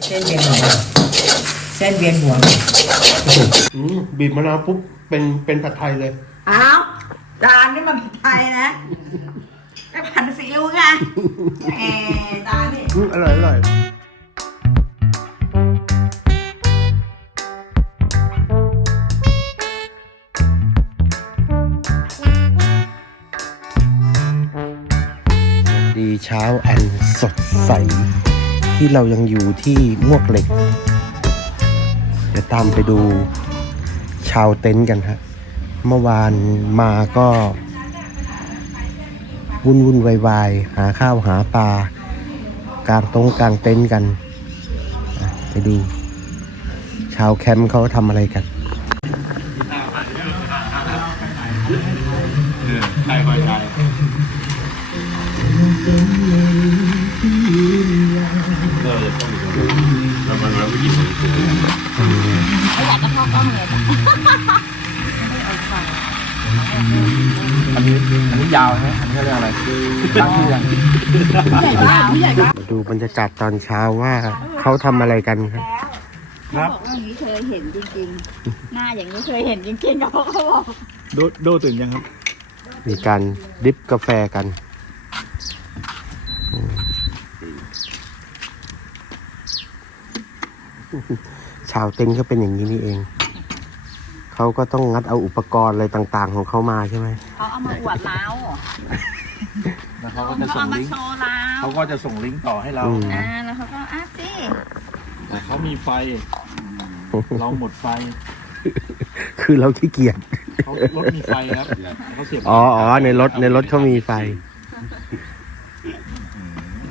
เส้นเวียนหัวเส้นเวียนหัวอืมบีบมะนาวปุ๊บเป็นเป็นผัดไทยเลย อ้าวจานนี่มันไทยนะไม่ผัดซีอิ๊วไงแหมจานนี่อืมอร่อยอร่อยดีเช้าอันสดใส ที่เรายังอยู่ที่มวกเหล็ก เดี๋ยวตามไปดูชาวเต็นท์กันฮะ เมื่อวานมาก็วุ่นวุ่นวายวายหาข้าวหาปลากลางตรงกลางเต็นท์กัน ไปดู ชาวแคมป์เขาทำอะไรกัน เขาเรียกอะไรตั้งชื่อยังมาดูบรรยากาศตอนเช้าว่าเขาทำอะไรกันครับ ครับบอกว่าอย่างนี้เคยเห็นจริงๆ หน้าอย่างนี้เคยเห็นจริงๆเขาเขาบอกโดโดตื่นยังครับมีการดริฟกาแฟกันอืมชาวเต็นท์เขาเป็นอย่างนี้นี่เอง เขาก็ต้องงัดเอาอุปกรณ์อะไรต่างๆ ของเขามาใช่ไหมเขาเอามาอวดเรา แล้วเขาเขาก็จะส่เอางมาลิงก์โชว์เราเขาก็จะส่งลิงก์ต่อให้เรา อืม อ่าแล้วเขาก็อะสิแต่เขามีไฟ เราหมดไฟ คือเราขี้เกียจ เขารถมีไฟครับเขาเสียบอ๋ออ๋อในรถในรถเขามีไฟ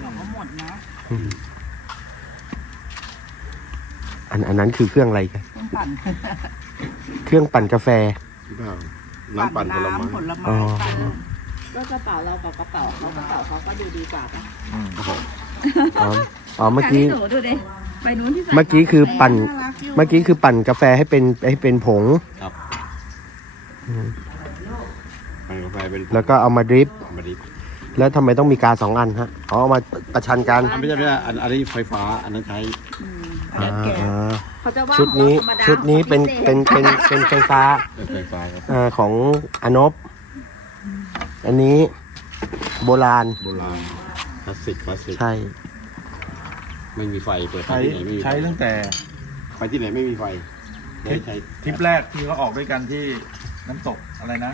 บอกว่าหมดนะอันอันนั้นคือเครื่องอะไรกันต้องปั่นเครื่องปั่นกาแฟน้ำปั่นผลไม้ผลไม้อ๋อปั่น ก็กระเป๋าเรากับกระเป๋าเขากระเป๋าเขาก็ดูดีกว่าปะอ๋ออ๋อเมื่อกี้หนูดูดิไปนู้นที่ใส่เมื่อกี้คือปั่นน่ารักอยู่เมื่อกี้คือปั่นกาแฟให้เป็นให้เป็นผง ครับปั่นกาแฟเป็นแล้วก็เอามาดริฟมาดิแล้วทำไมต้องมีกาสองอันฮะอ๋อเอามาประชันกันอันไม่ใช่ไม่ใช่อันอันนี้ไฟฟ้าอันนั้นใช้อืมอ่าเดี๋ยวแกะอ่าเขาจะว่าชุดนี้หัวธรรมดาชุดนี้เป็นหัวพิศษเป็นเป็นเป็นไฟฟ้าเป็นไฟฟ้าครับ อ่าของอนบ อันนี้โบราณ โบราณคลาสสิกคลาสสิกใช่ ไม่มีไฟเปิดไฟใช้ที่ไหนไม่มีไฟใช้ตั้งแต่ไปที่ไหนไม่มีไฟไม่ใช้ทริปแรกที่เขาออกด้วยกันที่น้ำตกอะไรนะ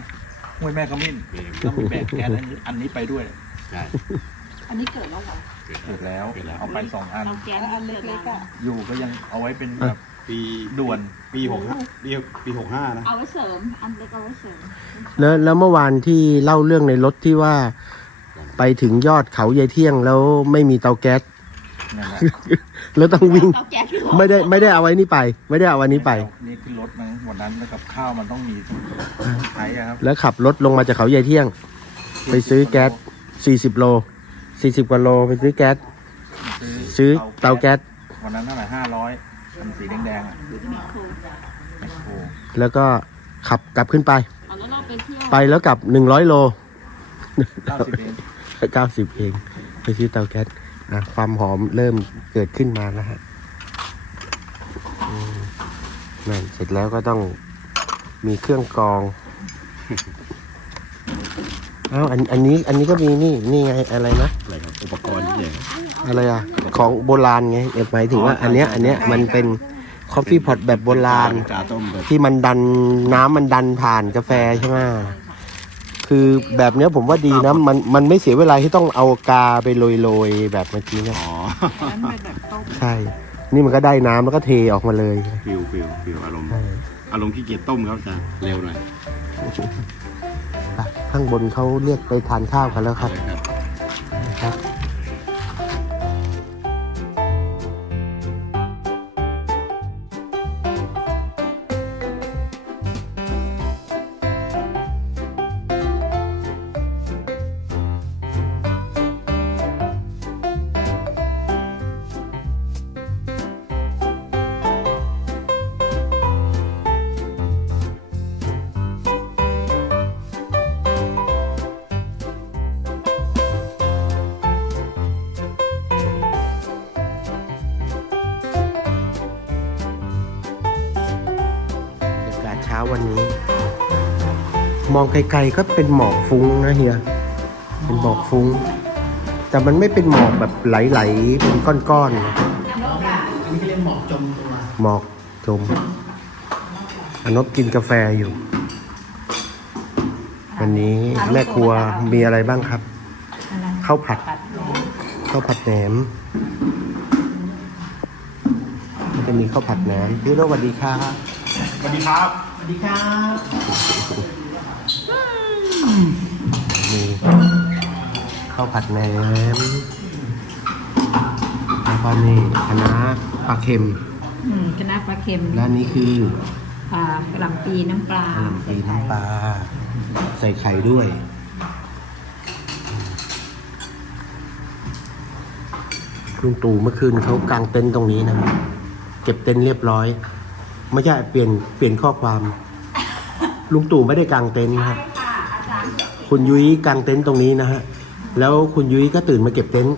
ห้วยแม่ขมิ้นต้องมีแบกแก๊สอันนี้อันนี้ไปด้วยใช่อันนี้เกิดแล้วเหรอเกิดแล้ว เกิดแล้ว เอาไปสองอันเราแกนอันเล็กๆอะอยู่ก็ยังเอาไว้เป็นแบบ ปีด่วนปีหกห้าปีปีหกห้านะเอาไว้เสริม อันเล็กเอาไว้เสริม แล้วแล้วเมื่อวานที่เล่าเรื่องในรถที่ว่าไปถึงยอดเขายายเที่ยงแล้วไม่มีเตาแก๊สนั่นแหละแล้วต้องวิ่ง เอาแก๊สที่ไม่ได้ไม่ได้เอาไว้นี่ไป ไม่ได้เอาอันนี้ไป นี่ขึ้นรถนะวันนั้นแล้วกับข้าวมันต้องมีใช้อะครับแล้วขับรถลงมาจากเขายายเที่ยง ไปซื้อแก๊ส40 โล 40 กว่าโลไปซื้อแก๊สซื้อเตาแก๊สวันนั้นเท่าไหร่ห้าร้อย อันสีแดงๆอะอยู่ที่แมคโครแมคโครแล้วก็ขับกลับขึ้นไป เอาแล้วเราไปเที่ยวไปแล้วกลับ100โล เก้าสิบเอง90เองไปซื้อเตาแก๊สอะความหอมเริ่มเกิดขึ้นมาแล้วฮะอืมนั่นเสร็จแล้วก็ต้องมีเครื่องกรองเอ้าอันอันนี้อันนี้ก็มีนี่นี่ไงอะไรนะ อะไรครับอุปกรณ์ที่ไหน อะไรอะ ของโบราณไงหมายถึงว่าอันเนี้ยอันเนี้ยมันเป็นคอฟฟี่พอตแบบโบราณ กาต้มแบบที่มันดันน้ำมันดันผ่านกาแฟใช่ไหมคือแบบเนี้ยผมว่าดีนะมันมันไม่เสียเวลาที่ต้องเอากาไปโรยๆแบบเมื่อกี้เนะอ๋อนั้นเป็นแบบต้มใช่ นี่มันก็ได้น้ำแล้วก็เทออกมาเลยฟิลฟิลฟิลอารมณ์ ใช่อารมณ์ขี้เกียจต้มครับจะเร็วหน่อยไปข้างบนเขาเรียกไปทานข้าวกันแล้วครับ เลยครับครับ มองไกลๆก็เป็นหมอกฟุ้งนะเฮียเป็นหมอกฟุ้ง แต่มันไม่เป็นหมอกแบบไหลๆเป็นก้อนๆอันนี้เขาเรียกหมอกจมตัวหมอกจมอนบกินกาแฟอยู่ วันนี้แม่ครัวมีอะไรบ้างครับ ข้าวผัด ข้าวผัดแหนมจะมีข้าวผัดแหนมพี่โรสวัสดีครับ สวัสดีครับ สวัสดีครับ มีข้าวผัดแหนมแล้วก็นี่คณะปลาเค็มอืมคณะปลาเค็มและอันนี้คือปลากระหล่ำปีน้ำปลากะหล่ำปีน้ำปลาใส่ไข่ด้วย ลุงตู่เมื่อคืนเขากางเต็นท์ตรงนี้นะ เก็บเต็นท์เรียบร้อย ไม่ใช่เปลี่ยนเปลี่ยนข้อความ ลุงตู่ไม่ได้กางเต็นท์นะครับ คุณยุ้ยกางเต็นท์ตรงนี้นะฮะ แล้วคุณยุ้ยก็ตื่นมาเก็บเต็นท์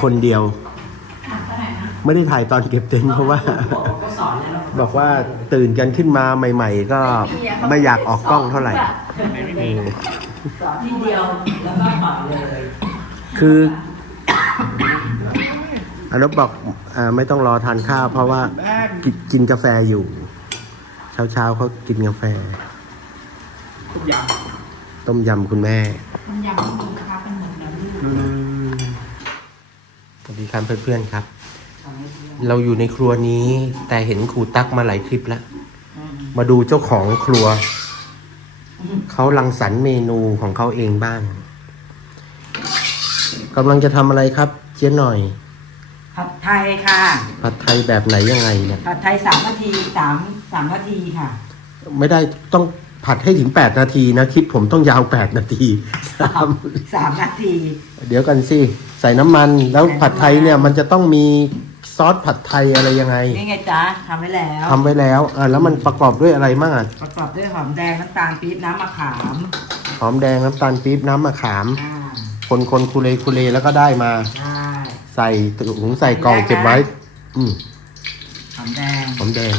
คนเดียว ไม่ได้ถ่ายตอนเก็บเต็นท์เพราะว่า บอกว่าตื่นกันขึ้นมาใหม่ ๆ ก็ไม่อยากออกกล้องเท่าไหร่เออทีเดียวแล้วก็ปล่อยเลยคืออนุบอกอาไม่ต้องรอทานข้าวเพราะว่ากินกินกาแฟอยู่เช้าเช้าๆเขากินกาแฟทุกอย่าง ต้มยำคุณแม่ ต้มยำก็มีนะคะเป็นหมดแล้วลูกสวัสดีครับเพื่อนๆครับ เราอยู่ในครัวนี้ แต่เห็นครูตักมาหลายคลิปแล้ว มาดูเจ้าของครัว เขาลังสรรค์เมนูของเขาเองบ้างกำลังจะทำอะไรครับ เจ๊หน่อย ผัดไทยค่ะ ผัดไทยแบบไหนยังไงเนี่ย ผัดไทยสามนาทีสามสามนาทีค่ะ ไม่ได้ต้อง ผัดให้ถึง 8 นาทีนะคลิปผมต้องยาว 8 นาทีสามสามนาที เดี๋ยวกันสิ ใส่น้ำมันแล้วผัดไทยเนี่ยมันจะต้องมีซอสผัดไทยอะไรยังไงนี่ไงจ๊ะทำไว้แล้วทำไว้แล้วอะแล้วมันประกอบด้วยอะไรบ้างอะประกอบด้วยหอมแดงน้ำตาลปี๊บน้ำมะขามหอมแดงน้ำตาลปี๊บน้ำมะขามอ่าคนคนๆคุเลคุเลแล้วก็ได้มาใช่ใส่ถุงใส่กล่องเก็บไว้ อืมหอมแดงหอมแดง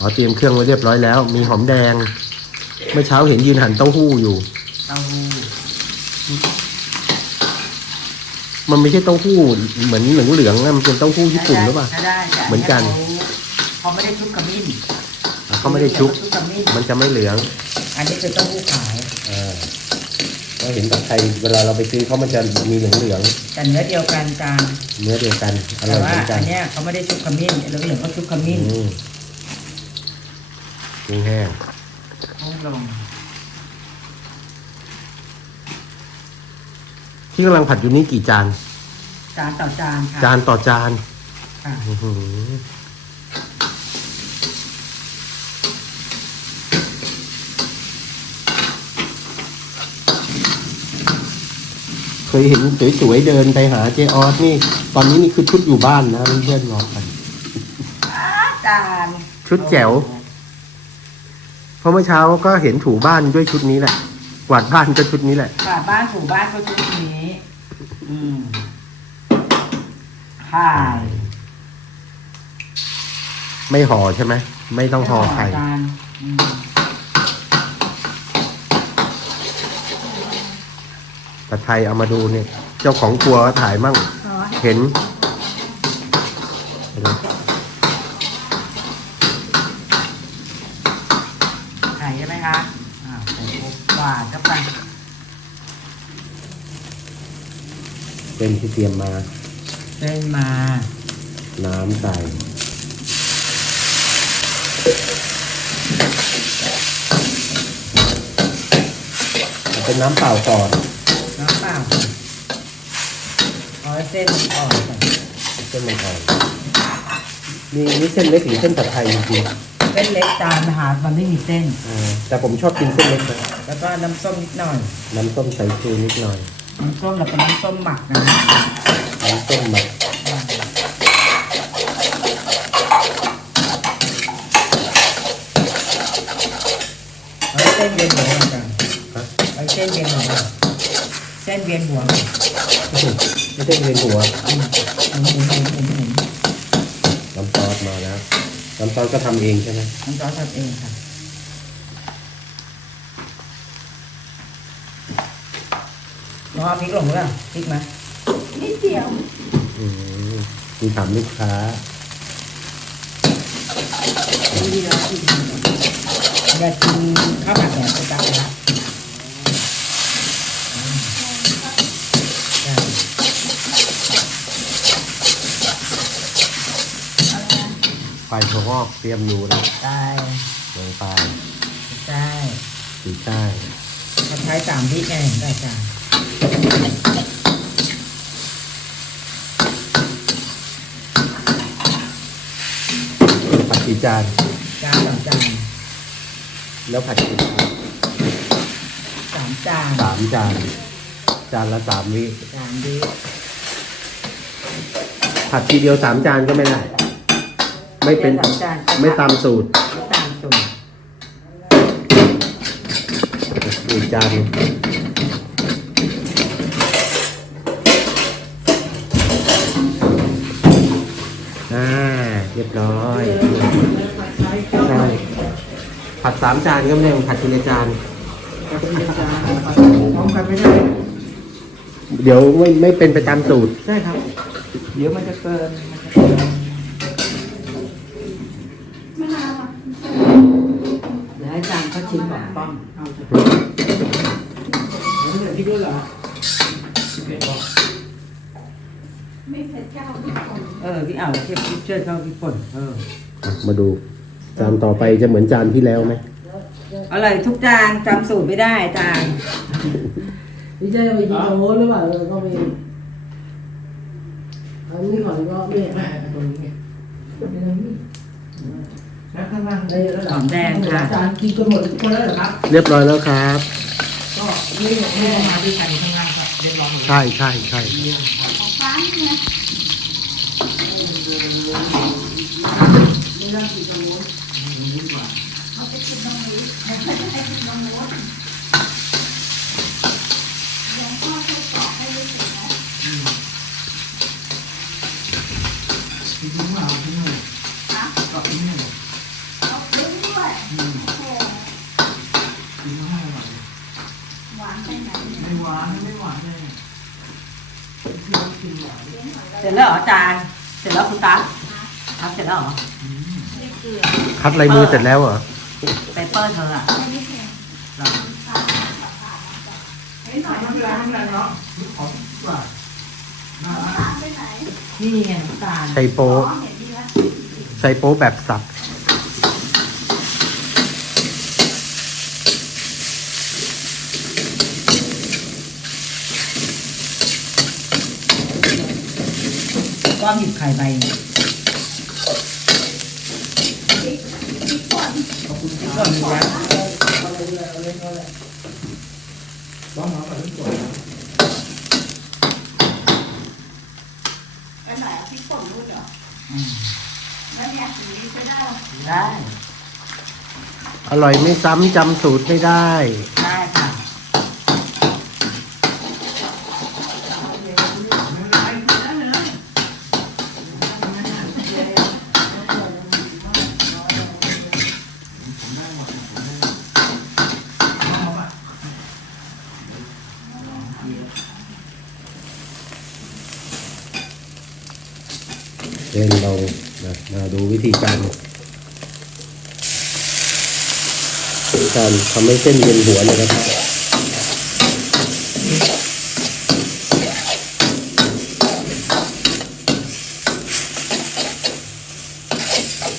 อ๋อเตรียมเครื่องไว้เรียบร้อยแล้ว มีหอมแดง เมื่อเช้าเห็นยืนหั่นเต้าหู้อยู่ เต้าหู้มันไม่ใช่เต้าหู้เหมือนเหลืองเหลืองๆนะมันเป็นเต้าหู้ญี่ปุ่นหรือเปล่า ใช่ได้แต่เหมือนกันเขาเขาไม่ได้ชุบขมิ้นอะเขาไม่ได้ชุบ ชุบขมิ้นมันจะไม่เหลืองอันนี้คือเต้าหู้ขาวอ่าเราเห็นผัดไทยเวลาเราไปซื้อเขามันจะมีเหลืองเหลืองแต่เนื้อเดียวกันจานๆเนื้อเดียวกันอแต่ร่อยว่าเหมือนกัอันนเนี้ยเขาไม่ได้ชุบขมิ้นเราเห็นเขาชุบขมิ้น อืม แห้งเขาลงๆที่กำลังผัดอยู่นี่กี่จาน จานต่อจานค่ะ จานต่อจานค่ะ อื้อหือเคยเห็นสวยๆเดินไปหาเจออสนี่ ตอนนี้นี่คือชุดอยู่บ้านนะเพื่อนๆรอกัน จาน ชุดแจ๋วเพ ราะเมื่อเช้าก็เห็นถูบ้านด้วยชุดนี้แหละกวาดบ้านก็ชุดนี้แหละฝาบ้านถูบ้านเขาชุดนี้ อืมไข่ไม่ห่อใช่ไหมไม่ต้องห่อไข่จานอืมแต่ไทยเอามาดูเนี่ย เจ้าของครัวก็ถ่ายมั่ง เห็น ใช่ไหมคะอ่าใส่ปุ๊บหวานเข้าไปเป็นที่เตรียมมา เส้นมา น้ำใส่เป็นน้ำเปล่าก่อนน้ำเปล่าเอาให้เส้นอ่อนก่อนเส้นมันอ่อนนี่นี่เส้นเล็กหรือเส้นผัดไทยจริง เส้นเล็กจานอาหารมันไม่มีเส้นๆเออแต่ผมชอบกินเส้นเล็กนะแล้วก็น้ำส้มนิดหน่อย น้ำส้มสายชูนิดหน่อยน้ำส้มเราเป็นน้ำส้มหมักนะน้ำส้มแบบเอาให้เส้นเวียนหัวก่อนจ้ะเอาให้เส้นเวียนหัวก่อนเส้นเวียนหัวไม่ใช่เวียนหัว หมุนหมุนหมุนหมุน หมุนน้ำซอสมาแล้วเราน้ำตาลก็ทำเองใช่ไหมน้ำซอสทำเองค่ะ น้องเอาพริกลงหรือเปล่าพริกไหมนิดเดียวอืมมีถามลูกค้าอยากกินข้าวผัดแบบประจำนะ ไฟถั่วงอกเตรียมอยู่แล้วใช่ลงไปใช่สีใต้เขาใช้สามพริกไงเห็นได้จ้าผัดกี่จานจานสองจานแล้วผัดกี่จานสามจานสามจาน จานละสามวิสามดีผัดทีเดียวสามจานก็ไม่ได้ ไม่เป็นสามจานไม่ตามสูตรไม่ตามสูตรอีกจานอ่าเรียบร้อยใช่ผัดสามจานก็ไม่ได้ผัดทีละจานพร้อมกันไม่ได้เดี๋ยวไม่ไม่เป็นไปตามสูตร ใช่ครับ เดี๋ยวมันจะเกินมันจะเกิน มะนาวอะ เดี๋ยวให้จานเขาชิมก่อนป้อมพี่ด้วยเหรอไม่เผ็ดเจ้าพี่คนเออพี่เอาเทียบพี่ช่วยเขาพี่ป่นเออมาดู จานต่อไปจะเหมือนจานที่แล้วไหมอร่อยทุกจานจำสูตรไม่ได้จานนี่จะไปยิงโน้ตหรือเปล่าเราก็ไปอันนี้ก่อนก็เนี่ยแม่ตรงนี้ไง แล้วข้างล่างในระหดัอบมแดงค่ะ อาจารย์กินกันหมดทุกคนแล้วเหรอครับ เรียบร้อยแล้วครับ ก็นี่แม่มาด้วยกันข้างล่างครับเรียบร้อยใช่ใช่ใช่ของฟ้าเนี่ยไม่ได้กินกันหมดเอาไปกินตรงนี้ให้กินตรงโน้นหลวงพ่อช่วยตอบให้รู้สึกนะ กินข้างล่างกินข้างล่าง ฮะ ก็กินข้างล่าง เอาดึงด้วยโอ้โห กินข้างล่าง หวานไปไหนเนี่ย ไม่หวานไม่หวานเลยกินหวาน เสร็จแล้วเหรอจานเสร็จแล้วคุณตาทำเสร็จแล้วเหรอไม่เกลือคัดลายมือเสร็จแล้วเหรอเปเปอร์เธออะไม่ได้เค็มเหรอเฮ้ยหน่อยไม่เป็นไรไม่เป็นไรเนาะขอหวานน้ำตาลไปไหนนี่ไงน้ำตาลใช้อ๋โป๊ะอเห็นดีแล้วใช้โป๊ะแบบสับ ก็หยิบไข่ใบพี่คนก่อนนะบ้องหอมกับน้ำตาลไปไหนอะพี่คนรู้เหรอแล้วเนี่ยสีนี้จะได้หรอได้ อร่อยไม่ซ้ำจำสูตรไม่ได้ ได้ เส้นเรานะมาดูวิธีการการทำให้เส้นเย็นหัวเลยนะครับ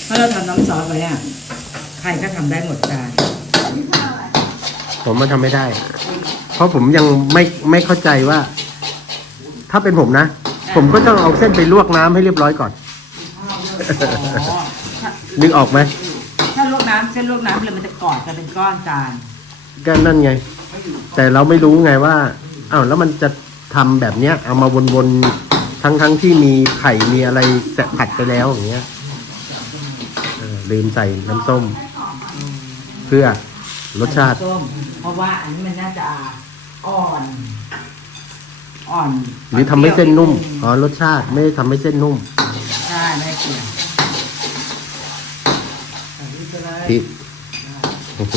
ถ้าเราทำน้ำซอสไว้อะใครก็ทำได้หมดจานพี่ข้าวอะไรผมมาทำไม่ได้ เพราะผมยังไม่ไม่เข้าใจว่า ถ้าเป็นผมนะ ผมก็ต้องเอาเส้นไปลวกน้ำให้เรียบร้อยก่อน อ๋อถ้านึกออกไหมถ้าลวกน้ำเส้นลวกน้ำเลยมันจะกอดกันเป็นก้อนจานก็นั่นไง แต่เราไม่รู้ไงว่าอ้าวแล้วมันจะทำแบบเนี้ย เอามาวนๆทั้งทั้งๆที่มีไข่มีอะไรแสะผัดไปแล้วอย่างเงี้ยเออลืมใส่น้ำส้ม เพื่อรสชาติ ส้ม เพราะว่าอันนี้มันน่าจะ อ่อน อ่อนหรือทำให้เส้นนุ่มอ๋อรสชาติไม่ได้ทำให้เส้นนุ่มใช่ไม่เกี่ยวก็ได้พริกโอ้โห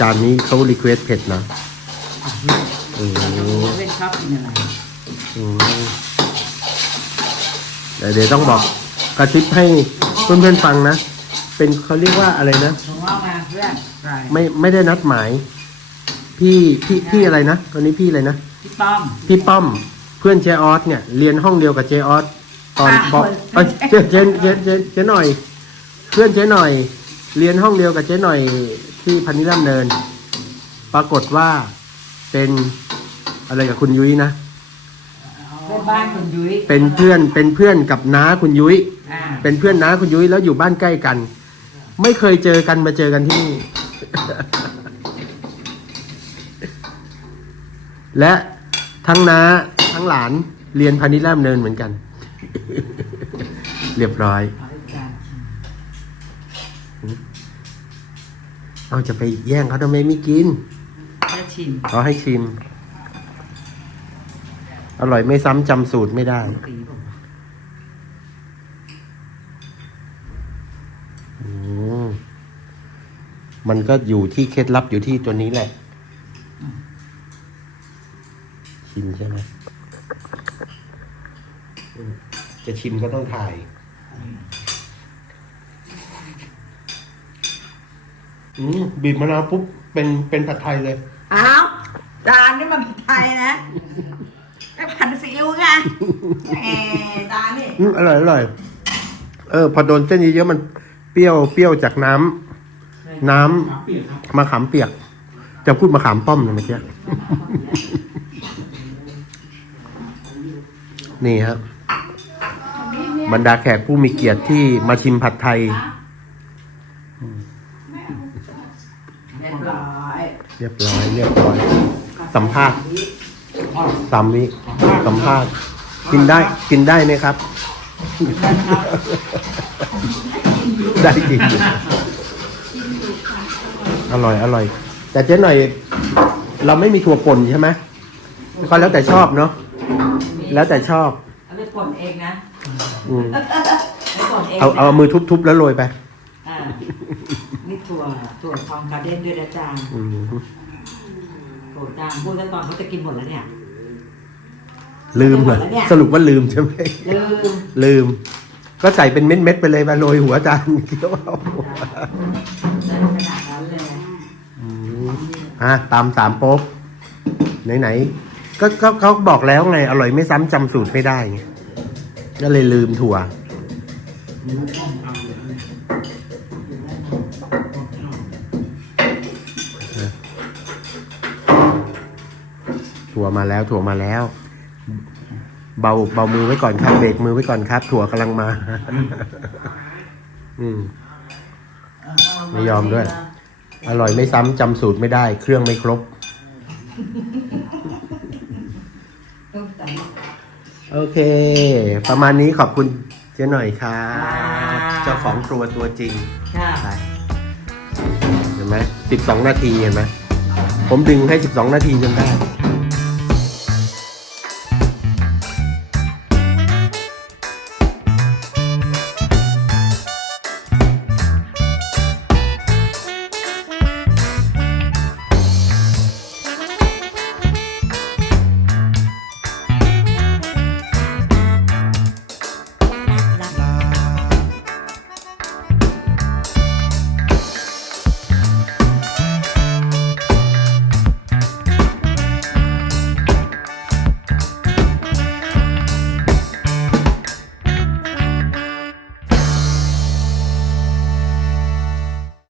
จานนี้เขารีเควสเผ็ดนะโอ้โหเล่นครับกินอะไรอืมเดี๋ยวเดี๋ยวต้องบอกกระซิบให้เพื่อนๆฟังนะ เป็นเขาเรียกว่าอะไรนะ ผมว่ามาเพื่อนใช่ไม่ไม่ได้นัดหมาย พี่พี่พี่อะไรนะตอนนี้พี่อะไรนะพี่ป้อม พี่ป้อมเพื่อนเจออสเนี่ยเรียนห้องเดียวกับเจออสตอนอะปคนเอ้ยเจเจเจเจเจหน่อย เพื่อนเจหน่อย เรียนห้องเดียวกับเจหน่อยที่พันนิรัมย์เนิน ปรากฏว่าเป็นอะไรกับคุณยุ้ยนะเพื่อนบ้านคุณยุ้ยเป็นเพื่อนเป็นเพื่อนกับน้าคุณยุ้ยอ่าเป็นเพื่อนน้าคุณยุ้ยแล้วอยู่บ้านใกล้กัน ไม่เคยเจอกันมาเจอกันที่นี่ และทั้งน้าทั้งหลานเรียนพาณิชย์ราชดำเนินเหมือนกัน เรียบร้อยเอาให้จานชิมเอาจะไปแย่งเขาทำไมไม่กินแค่ชิมเขาให้ชิม อร่อยไม่ซ้ำจำสูตรไม่ได้ตีผมอืมมันก็อยู่ที่เคล็ดลับอยู่ที่ตัวนี้แหละ ชิมใช่ไหมอืมจะชิมก็ต้องถ่าย อืมบีบมะนาวปุ๊บเป็นเป็นผัดไทยเลย อ้าวจานนี่มันผัดไทยนะไอ้ผัดซีอิ๊วไงแหมจานนี่อืมอร่อยอร่อย เออ พอโดนเส้นเยอะๆมันเปรี้ยวเปรี้ยวจากน้ำน้ำครับเปลี่ยนครับมะขามเปียก จะพูดมะขามป้อมนะเมื่อกี้ นี่ครับบรรดาแขกผู้มีเกียรติที่มาชิมผัดไทยเรียบร้อยเรียบร้อยเรียบร้อย สัมภาษณ์สามวิสัมภาษณ์กินได้กินได้ไหมครับ ได้จริงอร่อยอร่อย แต่เจ๊หน่อย เราไม่มีถั่วป่นใช่ไหมก็แล้วแต่ชอบเนาะ แล้วแต่ชอบเอาไปป่นเองนะอืมไปป่นเองเอาเอามือทุบๆแล้วโรยไปอ่านี่ถั่วถั่วทองการ์เด้นด้วยนะจานอืมโอ้จานพูดแล้วตอนเขาจะกินหมดแล้วเนี่ย ลืมเหรอสรุปว่าลืมใช่ไหมลืมลืม ก็ใส่เป็นเม็ดๆไปเลยมาโรยหัวจานเคี้ยวเอาได้ขนาดนั้นเลย อืมอะตามสามโป๊กไหนๆ ก็ก็เขาบอกแล้วไง อร่อยไม่ซ้ำจำสูตรไม่ได้ไงก็เลยลืมถั่วถั่วมาแล้ว ถั่วมาแล้ว เบาเบามือไว้ก่อนครับเบรกมือไว้ก่อนครับ ถั่วกำลังมา อืม ไม่ยอมด้วย อร่อยไม่ซ้ำจำสูตรไม่ได้ เครื่องไม่ครบ โอเค ประมาณนี้ขอบคุณเจ๊หน่อยครับเจ้าของครัวตัวจริงค่ะไปเห็นไหมสิบสองนาทีเห็นไหมผมดึงให้สิบสองนาทีจนได้